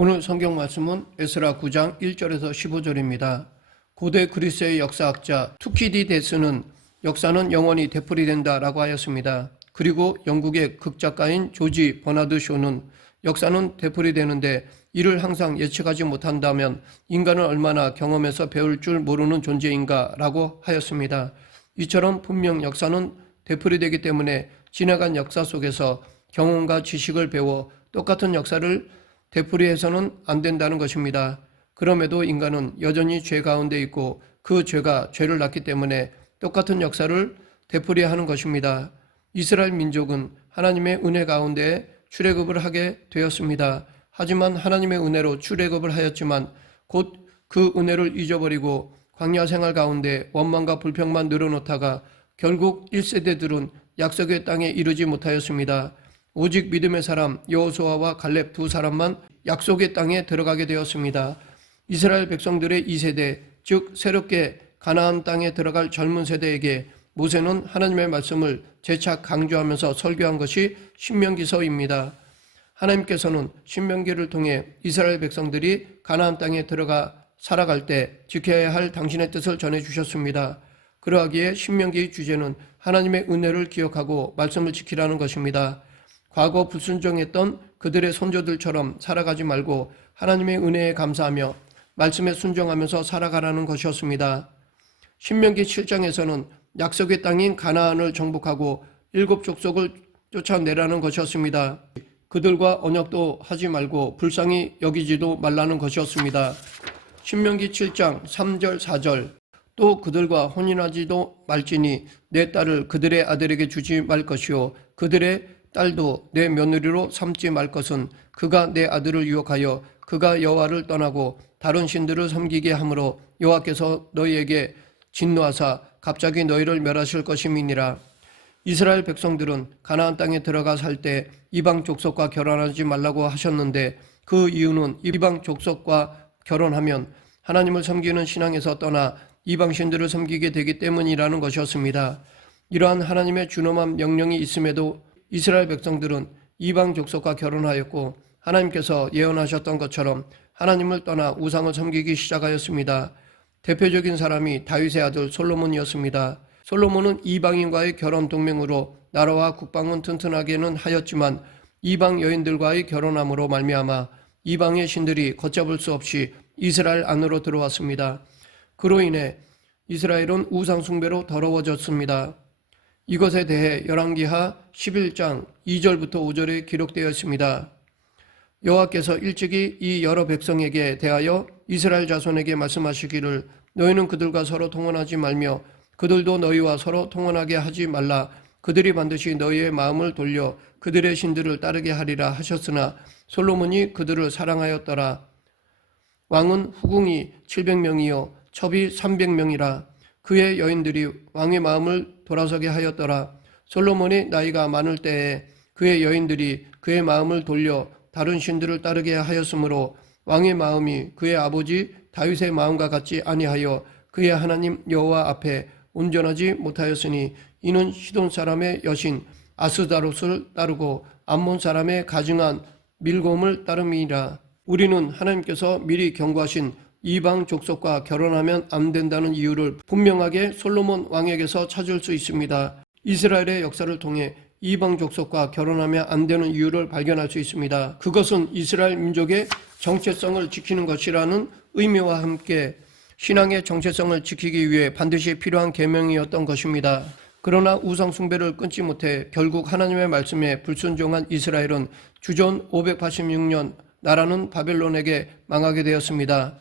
오늘 성경 말씀은 에스라 9장 1절에서 15절입니다. 고대 그리스의 역사학자 투키디데스는 역사는 영원히 되풀이된다라고 하였습니다. 그리고 영국의 극작가인 조지 버나드 쇼는 역사는 되풀이되는데 이를 항상 예측하지 못한다면 인간은 얼마나 경험에서 배울 줄 모르는 존재인가 라고 하였습니다. 이처럼 분명 역사는 되풀이되기 때문에 지나간 역사 속에서 경험과 지식을 배워 똑같은 역사를 되풀이해서는 안 된다는 것입니다. 그럼에도 인간은 여전히 죄 가운데 있고 그 죄가 죄를 낳기 때문에 똑같은 역사를 되풀이하는 것입니다. 이스라엘 민족은 하나님의 은혜 가운데 출애굽을 하게 되었습니다. 하지만 하나님의 은혜로 출애굽을 하였지만 곧 그 은혜를 잊어버리고 광야 생활 가운데 원망과 불평만 늘어놓다가 결국 1세대들은 약속의 땅에 이르지 못하였습니다. 오직 믿음의 사람 여호수아와 갈렙 두 사람만 약속의 땅에 들어가게 되었습니다. 이스라엘 백성들의 2세대, 즉 새롭게 가나안 땅에 들어갈 젊은 세대에게 모세는 하나님의 말씀을 재차 강조하면서 설교한 것이 신명기서입니다. 하나님께서는 신명기를 통해 이스라엘 백성들이 가나안 땅에 들어가 살아갈 때 지켜야 할 당신의 뜻을 전해주셨습니다. 그러하기에 신명기의 주제는 하나님의 은혜를 기억하고 말씀을 지키라는 것입니다. 과거 불순종했던 그들의 선조들처럼 살아가지 말고 하나님의 은혜에 감사하며 말씀에 순종하면서 살아가라는 것이었습니다. 신명기 7장에서는 약속의 땅인 가나안을 정복하고 7족속을 쫓아내라는 것이었습니다. 그들과 언약도 하지 말고 불쌍히 여기지도 말라는 것이었습니다. 신명기 7장 3절 4절 또 그들과 혼인하지도 말지니 내 딸을 그들의 아들에게 주지 말 것이요 그들의 딸도 내 며느리로 삼지 말 것은 그가 내 아들을 유혹하여 그가 여호와를 떠나고 다른 신들을 섬기게 하므로 여호와께서 너희에게 진노하사 갑자기 너희를 멸하실 것임이니라. 이스라엘 백성들은 가나안 땅에 들어가 살 때 이방 족속과 결혼하지 말라고 하셨는데 그 이유는 이방 족속과 결혼하면 하나님을 섬기는 신앙에서 떠나 이방 신들을 섬기게 되기 때문이라는 것이었습니다. 이러한 하나님의 준엄한 명령이 있음에도 이스라엘 백성들은 이방 족속과 결혼하였고 하나님께서 예언하셨던 것처럼 하나님을 떠나 우상을 섬기기 시작하였습니다. 대표적인 사람이 다윗의 아들 솔로몬이었습니다. 솔로몬은 이방인과의 결혼 동맹으로 나라와 국방은 튼튼하게는 하였지만 이방 여인들과의 결혼함으로 말미암아 이방의 신들이 걷잡을 수 없이 이스라엘 안으로 들어왔습니다. 그로 인해 이스라엘은 우상 숭배로 더러워졌습니다. 이것에 대해 열왕기하 11장 2절부터 5절에 기록되어 있습니다. 여호와께서 일찍이 이 여러 백성에게 대하여 이스라엘 자손에게 말씀하시기를 너희는 그들과 서로 통혼하지 말며 그들도 너희와 서로 통혼하게 하지 말라. 그들이 반드시 너희의 마음을 돌려 그들의 신들을 따르게 하리라 하셨으나 솔로몬이 그들을 사랑하였더라. 왕은 후궁이 700명이요 첩이 300명이라. 그의 여인들이 왕의 마음을 돌아서게 하였더라. 솔로몬이 나이가 많을 때에 그의 여인들이 그의 마음을 돌려 다른 신들을 따르게 하였으므로 왕의 마음이 그의 아버지 다윗의 마음과 같지 아니하여 그의 하나님 여호와 앞에 온전하지 못하였으니 이는 시돈 사람의 여신 아스다롯을 따르고 암몬 사람의 가증한 밀곰을 따름이라. 우리는 하나님께서 미리 경고하신 이방 족속과 결혼하면 안 된다는 이유를 분명하게 솔로몬 왕에게서 찾을 수 있습니다. 이스라엘의 역사를 통해 이방 족속과 결혼하면 안 되는 이유를 발견할 수 있습니다. 그것은 이스라엘 민족의 정체성을 지키는 것이라는 의미와 함께 신앙의 정체성을 지키기 위해 반드시 필요한 계명이었던 것입니다. 그러나 우상 숭배를 끊지 못해 결국 하나님의 말씀에 불순종한 이스라엘은 주전 586년 나라는 바벨론에게 망하게 되었습니다.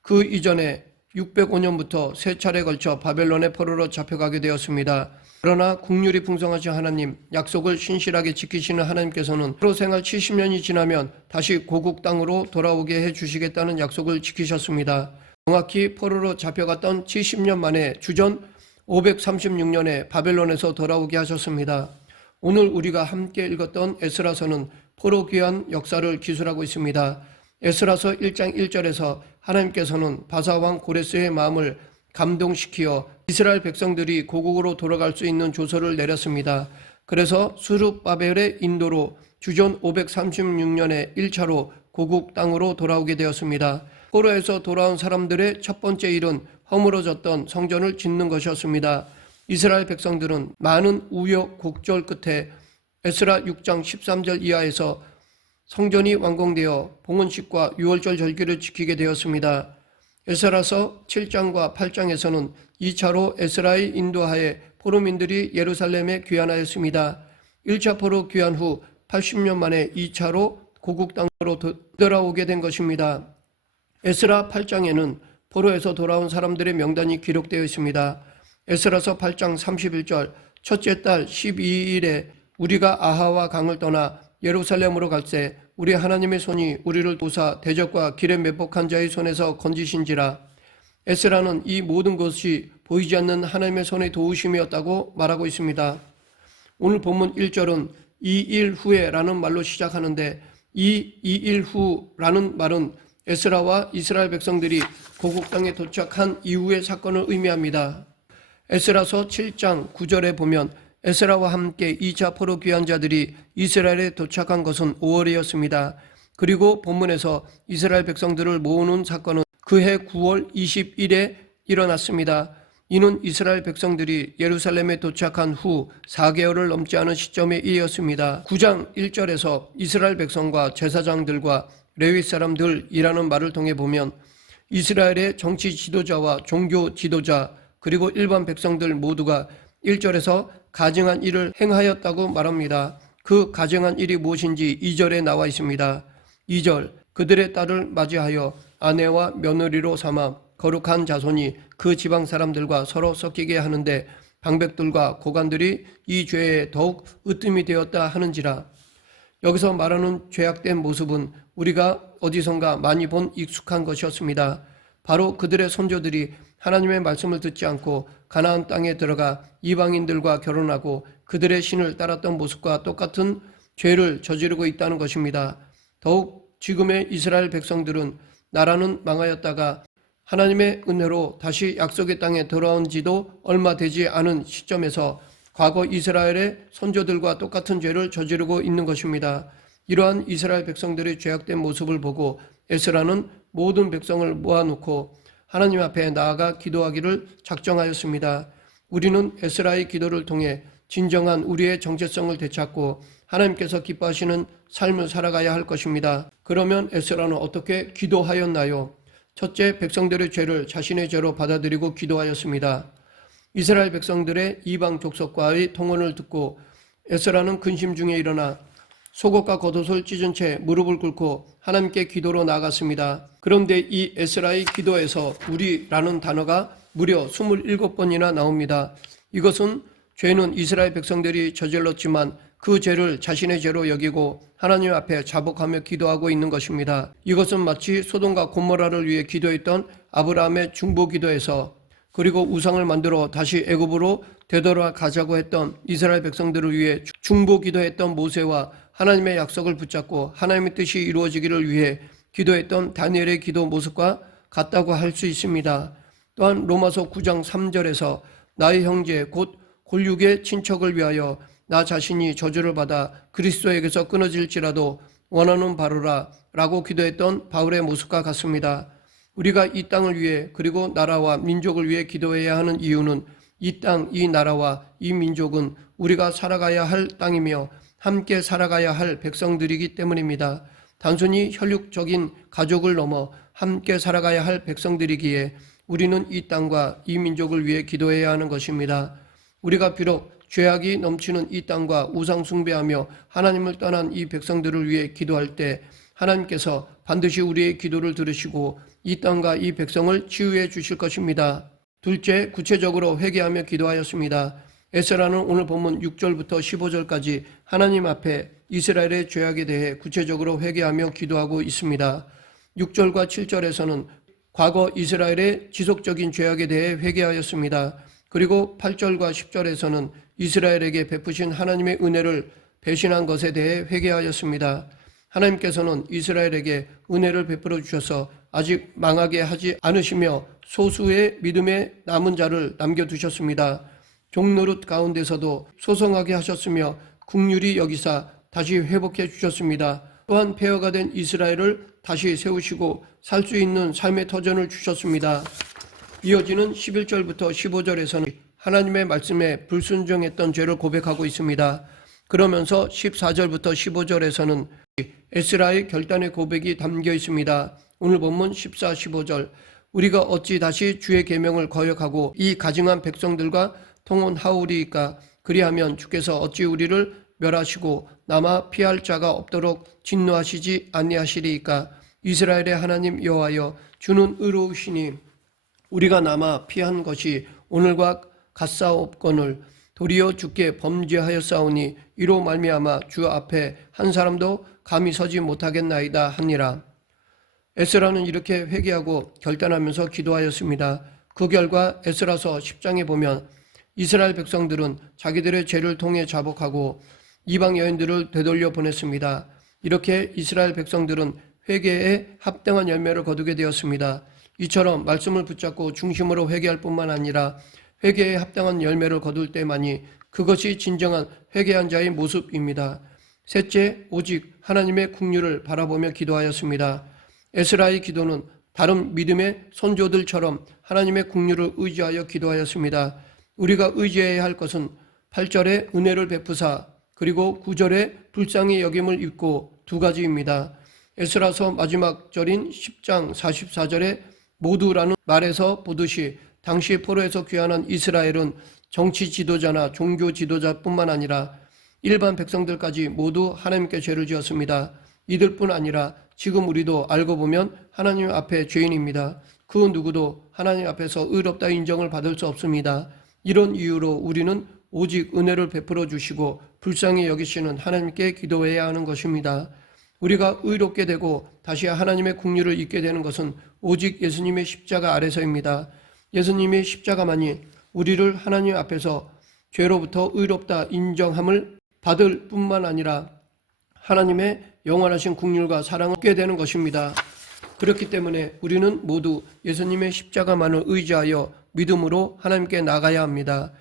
그 이전에 605년부터 세 차례 걸쳐 바벨론의 포로로 잡혀가게 되었습니다. 그러나 국률이 풍성하신 하나님, 약속을 신실하게 지키시는 하나님께서는 포로 생활 70년이 지나면 다시 고국 땅으로 돌아오게 해주시겠다는 약속을 지키셨습니다. 정확히 포로로 잡혀갔던 70년 만에 주전 536년에 바벨론에서 돌아오게 하셨습니다. 오늘 우리가 함께 읽었던 에스라서는 포로 귀환 역사를 기술하고 있습니다. 에스라서 1장 1절에서 하나님께서는 바사왕 고레스의 마음을 감동시키어 이스라엘 백성들이 고국으로 돌아갈 수 있는 조서를 내렸습니다. 그래서 수룹바벨의 인도로 주전 536년에 1차로 고국 땅으로 돌아오게 되었습니다. 포로에서 돌아온 사람들의 첫 번째 일은 허물어졌던 성전을 짓는 것이었습니다. 이스라엘 백성들은 많은 우여곡절 끝에 에스라 6장 13절 이하에서 성전이 완공되어 봉헌식과 유월절 절기를 지키게 되었습니다. 에스라서 7장과 8장에서는 2차로 에스라의 인도하에 포로민들이 예루살렘에 귀환하였습니다. 1차 포로 귀환 후 80년 만에 2차로 고국 땅으로 돌아오게 된 것입니다. 에스라 8장에는 포로에서 돌아온 사람들의 명단이 기록되어 있습니다. 에스라서 8장 31절 첫째 달 12일에 우리가 아하와 강을 떠나 예루살렘으로 갈새 우리 하나님의 손이 우리를 도사 대적과 길에 매복한 자의 손에서 건지신지라. 에스라는 이 모든 것이 보이지 않는 하나님의 손의 도우심이었다고 말하고 있습니다. 오늘 본문 1절은 2일 후에라는 말로 시작하는데 이 2일 후라는 말은 에스라와 이스라엘 백성들이 고국 땅에 도착한 이후의 사건을 의미합니다. 에스라서 7장 9절에 보면 에스라와 함께 2차 포로 귀환자들이 이스라엘에 도착한 것은 5월이었습니다. 그리고 본문에서 이스라엘 백성들을 모으는 사건은 그해 9월 20일에 일어났습니다. 이는 이스라엘 백성들이 예루살렘에 도착한 후 4개월을 넘지 않은 시점에 이었습니다. 9장 1절에서 이스라엘 백성과 제사장들과 레위 사람들이라는 말을 통해 보면 이스라엘의 정치 지도자와 종교 지도자 그리고 일반 백성들 모두가 1절에서 가증한 일을 행하였다고 말합니다. 그 가증한 일이 무엇인지 2절에 나와 있습니다. 2절 그들의 딸을 맞이하여 아내와 며느리로 삼아 거룩한 자손이 그 지방 사람들과 서로 섞이게 하는데 방백들과 고관들이 이 죄에 더욱 으뜸이 되었다 하는지라. 여기서 말하는 죄악된 모습은 우리가 어디선가 많이 본 익숙한 것이었습니다. 바로 그들의 선조들이 하나님의 말씀을 듣지 않고 가나안 땅에 들어가 이방인들과 결혼하고 그들의 신을 따랐던 모습과 똑같은 죄를 저지르고 있다는 것입니다. 더욱 지금의 이스라엘 백성들은 나라는 망하였다가 하나님의 은혜로 다시 약속의 땅에 돌아온 지도 얼마 되지 않은 시점에서 과거 이스라엘의 선조들과 똑같은 죄를 저지르고 있는 것입니다. 이러한 이스라엘 백성들의 죄악된 모습을 보고 에스라는 모든 백성을 모아놓고 하나님 앞에 나아가 기도하기를 작정하였습니다. 우리는 에스라의 기도를 통해 진정한 우리의 정체성을 되찾고 하나님께서 기뻐하시는 삶을 살아가야 할 것입니다. 그러면 에스라는 어떻게 기도하였나요? 첫째, 백성들의 죄를 자신의 죄로 받아들이고 기도하였습니다. 이스라엘 백성들의 이방 족속과의 통혼을 듣고 에스라는 근심 중에 일어나 속옷과 겉옷을 찢은 채 무릎을 꿇고 하나님께 기도로 나아갔습니다. 그런데 이 에스라의 기도에서 우리라는 단어가 무려 27번이나 나옵니다. 이것은 죄는 이스라엘 백성들이 저질렀지만 그 죄를 자신의 죄로 여기고 하나님 앞에 자복하며 기도하고 있는 것입니다. 이것은 마치 소돔과 고모라를 위해 기도했던 아브라함의 중보 기도에서 그리고 우상을 만들어 다시 애굽으로 되돌아가자고 했던 이스라엘 백성들을 위해 중보 기도했던 모세와 하나님의 약속을 붙잡고 하나님의 뜻이 이루어지기를 위해 기도했던 다니엘의 기도 모습과 같다고 할 수 있습니다. 또한 로마서 9장 3절에서 나의 형제 곧 골육의 친척을 위하여 나 자신이 저주를 받아 그리스도에게서 끊어질지라도 원하는 바로라 라고 기도했던 바울의 모습과 같습니다. 우리가 이 땅을 위해 그리고 나라와 민족을 위해 기도해야 하는 이유는 이 땅, 이 나라와 이 민족은 우리가 살아가야 할 땅이며 함께 살아가야 할 백성들이기 때문입니다. 단순히 혈육적인 가족을 넘어 함께 살아가야 할 백성들이기에 우리는 이 땅과 이 민족을 위해 기도해야 하는 것입니다. 우리가 비록 죄악이 넘치는 이 땅과 우상 숭배하며 하나님을 떠난 이 백성들을 위해 기도할 때 하나님께서 반드시 우리의 기도를 들으시고 이 땅과 이 백성을 치유해 주실 것입니다. 둘째, 구체적으로 회개하며 기도하였습니다. 에스라는 오늘 본문 6절부터 15절까지 하나님 앞에 이스라엘의 죄악에 대해 구체적으로 회개하며 기도하고 있습니다. 6절과 7절에서는 과거 이스라엘의 지속적인 죄악에 대해 회개하였습니다. 그리고 8절과 10절에서는 이스라엘에게 베푸신 하나님의 은혜를 배신한 것에 대해 회개하였습니다. 하나님께서는 이스라엘에게 은혜를 베풀어 주셔서 아직 망하게 하지 않으시며 소수의 믿음의 남은 자를 남겨두셨습니다. 종노릇 가운데서도 소성하게 하셨으며 긍휼히 여기사 다시 회복해 주셨습니다. 또한 폐허가 된 이스라엘을 다시 세우시고 살 수 있는 삶의 터전을 주셨습니다. 이어지는 11절부터 15절에서는 하나님의 말씀에 불순종했던 죄를 고백하고 있습니다. 그러면서 14절부터 15절에서는 에스라의 결단의 고백이 담겨 있습니다. 오늘 본문 14, 15절 우리가 어찌 다시 주의 계명을 거역하고 이 가증한 백성들과 통혼하오리이까. 그리하면 주께서 어찌 우리를 멸하시고 남아 피할 자가 없도록 진노하시지 아니하시리이까. 이스라엘의 하나님 여호와여, 주는 의로우시니 우리가 남아 피한 것이 오늘과 같사옵거늘 도리어 주께 범죄하였사오니 이로 말미암아 주 앞에 한 사람도 감히 서지 못하겠나이다 하니라. 에스라는 이렇게 회개하고 결단하면서 기도하였습니다. 그 결과 에스라서 10장에 보면 이스라엘 백성들은 자기들의 죄를 통해 자복하고 이방 여인들을 되돌려 보냈습니다. 이렇게 이스라엘 백성들은 회개에 합당한 열매를 거두게 되었습니다. 이처럼 말씀을 붙잡고 중심으로 회개할 뿐만 아니라 회개에 합당한 열매를 거둘 때만이 그것이 진정한 회개한 자의 모습입니다. 셋째, 오직 하나님의 긍휼을 바라보며 기도하였습니다. 에스라의 기도는 다른 믿음의 선조들처럼 하나님의 긍휼을 의지하여 기도하였습니다. 우리가 의지해야 할 것은 8절에 은혜를 베푸사 그리고 9절에 불쌍히 여김을 입고 두 가지입니다. 에스라서 마지막 절인 10장 44절에 모두라는 말에서 보듯이 당시 포로에서 귀환한 이스라엘은 정치 지도자나 종교 지도자뿐만 아니라 일반 백성들까지 모두 하나님께 죄를 지었습니다. 이들뿐 아니라 지금 우리도 알고 보면 하나님 앞에 죄인입니다. 그 누구도 하나님 앞에서 의롭다 인정을 받을 수 없습니다. 이런 이유로 우리는 오직 은혜를 베풀어 주시고 불쌍히 여기시는 하나님께 기도해야 하는 것입니다. 우리가 의롭게 되고 다시 하나님의 긍휼을 잊게 되는 것은 오직 예수님의 십자가 아래서입니다. 예수님의 십자가만이 우리를 하나님 앞에서 죄로부터 의롭다 인정함을 받을 뿐만 아니라 하나님의 영원하신 긍휼과 사랑을 얻게 되는 것입니다. 그렇기 때문에 우리는 모두 예수님의 십자가만을 의지하여 믿음으로 하나님께 나가야 합니다.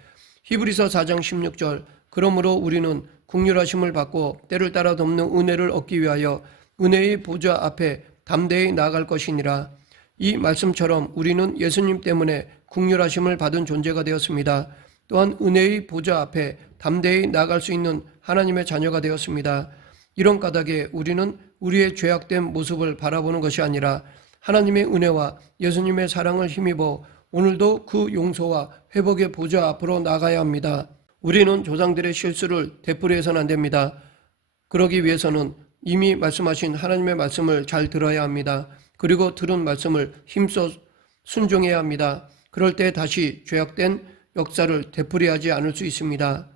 히브리서 4장 16절 그러므로 우리는 긍휼하심을 받고 때를 따라 덮는 은혜를 얻기 위하여 은혜의 보좌 앞에 담대히 나아갈 것이니라. 이 말씀처럼 우리는 예수님 때문에 긍휼하심을 받은 존재가 되었습니다. 또한 은혜의 보좌 앞에 담대히 나아갈 수 있는 하나님의 자녀가 되었습니다. 이런 까닭에 우리는 우리의 죄악된 모습을 바라보는 것이 아니라 하나님의 은혜와 예수님의 사랑을 힘입어 오늘도 그 용서와 회복의 보좌 앞으로 나가야 합니다. 우리는 조상들의 실수를 되풀이해서는 안 됩니다. 그러기 위해서는 이미 말씀하신 하나님의 말씀을 잘 들어야 합니다. 그리고 들은 말씀을 힘써 순종해야 합니다. 그럴 때 다시 죄악된 역사를 되풀이하지 않을 수 있습니다.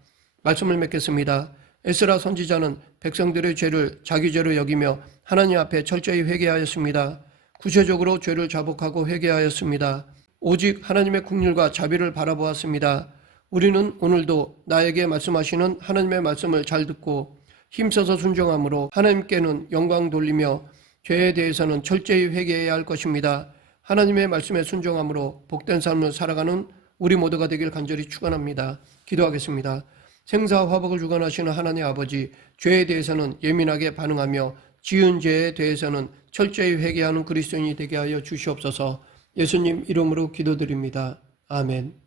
말씀을 맺겠습니다. 에스라 선지자는 백성들의 죄를 자기 죄로 여기며 하나님 앞에 철저히 회개하였습니다. 구체적으로 죄를 자복하고 회개하였습니다. 오직 하나님의 긍휼과 자비를 바라보았습니다. 우리는 오늘도 나에게 말씀하시는 하나님의 말씀을 잘 듣고 힘써서 순종함으로 하나님께는 영광 돌리며 죄에 대해서는 철저히 회개해야 할 것입니다. 하나님의 말씀에 순종함으로 복된 삶을 살아가는 우리 모두가 되길 간절히 축원합니다. 기도하겠습니다. 생사와 화복을 주관하시는 하나님 아버지, 죄에 대해서는 예민하게 반응하며 지은 죄에 대해서는 철저히 회개하는 그리스도인이 되게 하여 주시옵소서. 예수님 이름으로 기도드립니다. 아멘.